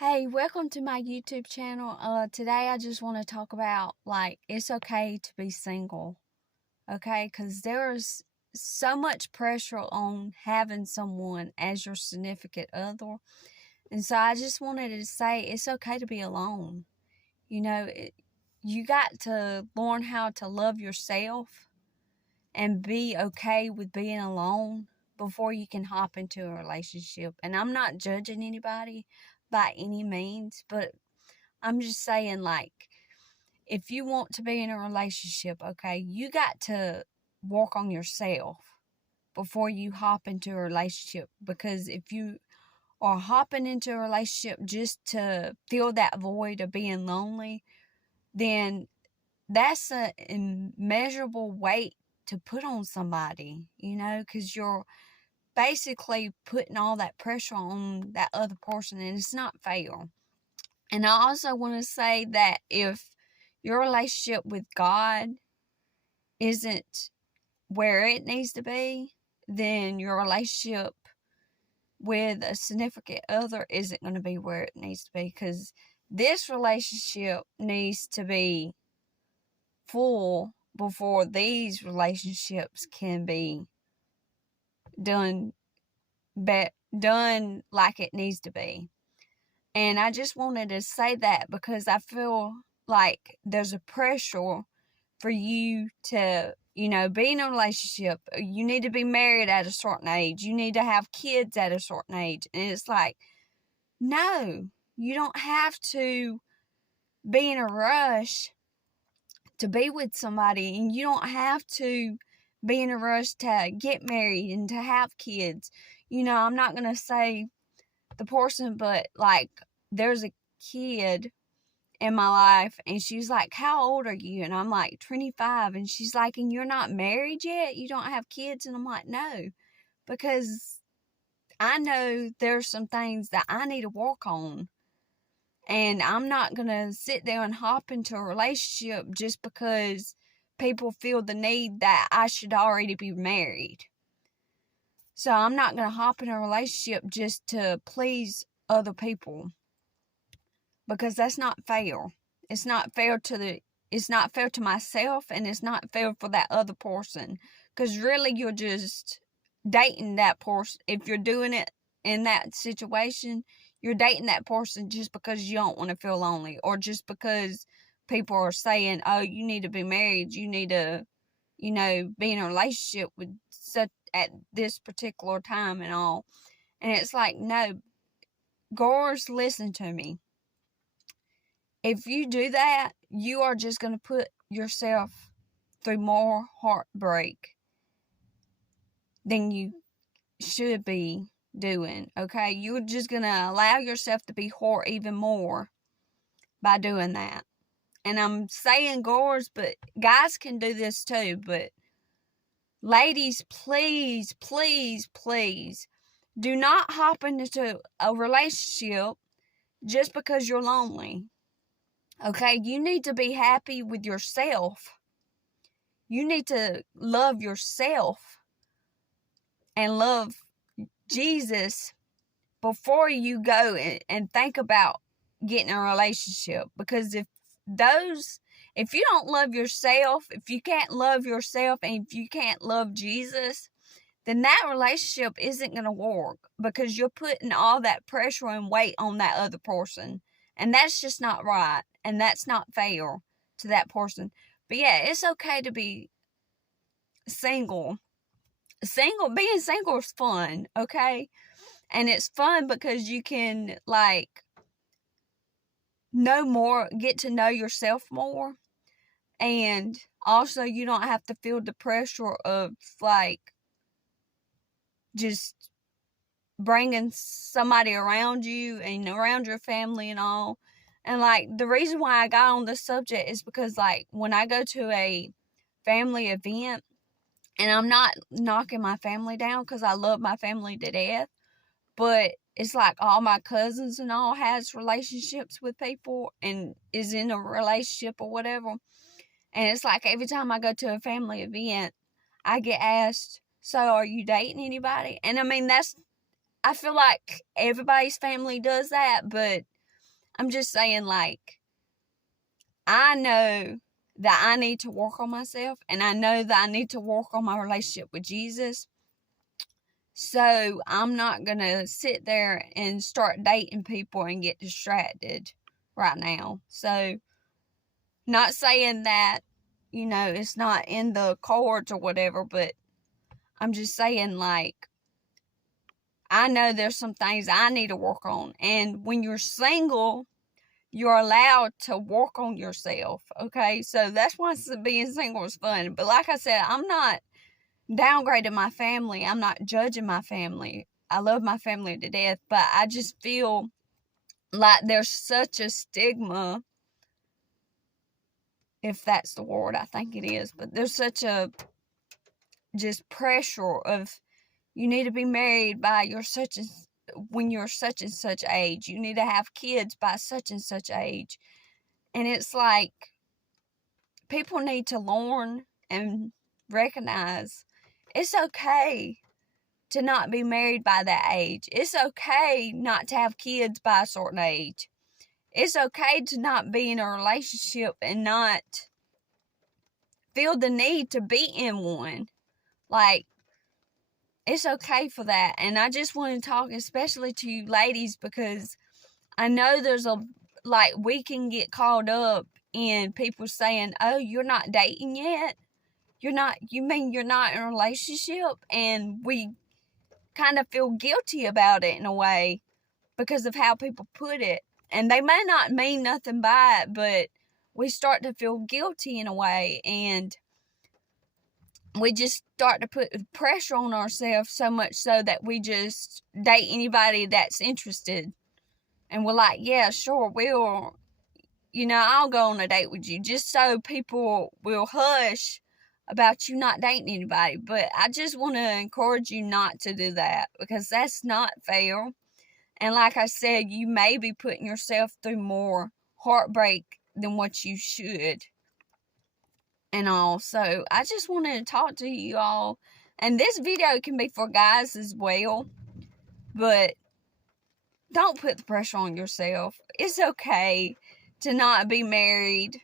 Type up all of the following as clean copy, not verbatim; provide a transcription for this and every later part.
Hey, welcome to my YouTube channel. Today I just want to talk about, it's okay to be single, okay? Because there's so much pressure on having someone as your significant other. And so I just wanted to say it's okay to be alone. You got to learn how to love yourself and be okay with being alone before you can hop into a relationship. And I'm not judging anybody by any means, but I'm just saying, if you want to be in a relationship, okay, you got to work on yourself before you hop into a relationship. Because if you are hopping into a relationship just to fill that void of being lonely, then that's an immeasurable weight to put on somebody, because you're basically putting all that pressure on that other person, and it's not fair. And I also want to say that if your relationship with God isn't where it needs to be, then your relationship with a significant other isn't going to be where it needs to be, because this relationship needs to be full before these relationships can be done like it needs to be. And I just wanted to say that because I feel like there's a pressure for you to, be in a relationship. You need to be married at a certain age. You need to have kids at a certain age. And it's like, no, you don't have to be in a rush to be with somebody, and you don't have to be in a rush to get married and to have kids. I'm not going to say the person, but there's a kid in my life, and she's like, how old are you? And I'm like, 25. And she's like, and you're not married yet? You don't have kids? And I'm like, no, because I know there's some things that I need to work on. And I'm not going to sit there and hop into a relationship just because people feel the need that I should already be married. So I'm not going to hop in a relationship just to please other people, because that's not fair. It's not fair to myself, and it's not fair for that other person, because really you're just dating that person. If you're doing it in that situation, you're dating that person just because you don't want to feel lonely, or just because people are saying, oh, you need to be married, you need to, be in a relationship with such at this particular time and all. And it's like, no, girls, listen to me. If you do that, you are just going to put yourself through more heartbreak than you should be doing, okay? You're just going to allow yourself to be hurt even more by doing that. And I'm saying girls, but guys can do this too. But ladies, please, please, please, do not hop into a relationship just because you're lonely. Okay, you need to be happy with yourself. You need to love yourself and love Jesus before you go and think about getting a relationship. Because if you don't love yourself, if you can't love yourself, and if you can't love Jesus, then that relationship isn't going to work, because you're putting all that pressure and weight on that other person. And that's just not right. And that's not fair to that person. But yeah, it's okay to be single. Being single is fun, okay? And it's fun because you can, get to know yourself more. And also, you don't have to feel the pressure of, just bringing somebody around you and around your family and all. And, the reason why I got on this subject is because, when I go to a family event, and I'm not knocking my family down because I love my family to death, but it's like all my cousins and all has relationships with people and is in a relationship or whatever. And it's like every time I go to a family event, I get asked, so are you dating anybody? And I mean, I feel like everybody's family does that, but I'm just saying, like, I know that I need to work on myself, and I know that I need to work on my relationship with Jesus. So I'm not going to sit there and start dating people and get distracted right now. So, not saying that, it's not in the cards or whatever, but I'm just saying, like, I know there's some things I need to work on. And when you're single, you're allowed to work on yourself, okay? So that's why being single is fun. But like I said, I'm not downgrading my family. I'm not judging my family. I love my family to death, but I just feel like there's such a stigma, if that's the word, I think it is, but there's such a just pressure of, you need to be married by when you're such and such age. You need to have kids by such and such age. And it's like, people need to learn and recognize it's okay to not be married by that age. It's okay not to have kids by a certain age. It's okay to not be in a relationship and not feel the need to be in one. Like, it's okay for that. And I just want to talk especially to you ladies, because I know we can get caught up in people saying, oh, you're not dating yet? You mean you're not in a relationship? And we kind of feel guilty about it in a way because of how people put it. And they may not mean nothing by it, but we start to feel guilty in a way. And we just start to put pressure on ourselves, so much so that we just date anybody that's interested. And we're like, yeah, sure, I'll go on a date with you, just so people will hush about you not dating anybody. But I just want to encourage you not to do that, because that's not fair. And like I said, you may be putting yourself through more heartbreak than what you should. And all. So I just wanted to talk to you all. And this video can be for guys as well. But don't put the pressure on yourself. It's okay to not be married.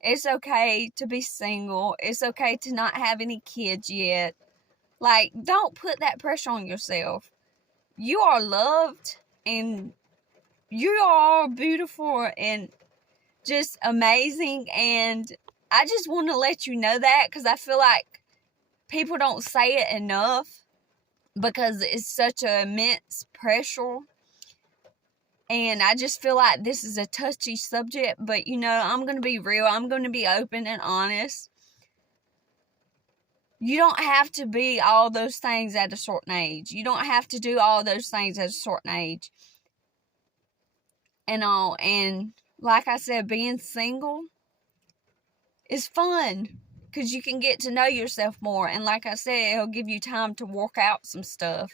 It's okay to be single. It's okay to not have any kids yet. Like, don't put that pressure on yourself. You are loved, and you are beautiful and just amazing. And I just want to let you know that, because I feel like people don't say it enough, because it's such an immense pressure. And I just feel like this is a touchy subject, but I'm going to be real. I'm going to be open and honest. You don't have to be all those things at a certain age. You don't have to do all those things at a certain age. And all. And like I said, being single is fun, because you can get to know yourself more. And like I said, it'll give you time to work out some stuff.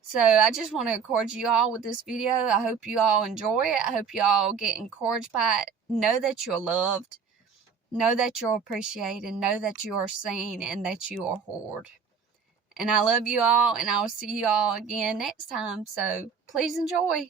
So I just want to encourage you all with this video. I hope you all enjoy it. I hope you all get encouraged by it. Know that you're loved. Know that you're appreciated. Know that you are seen and that you are heard. And I love you all, and I will see you all again next time. So please enjoy.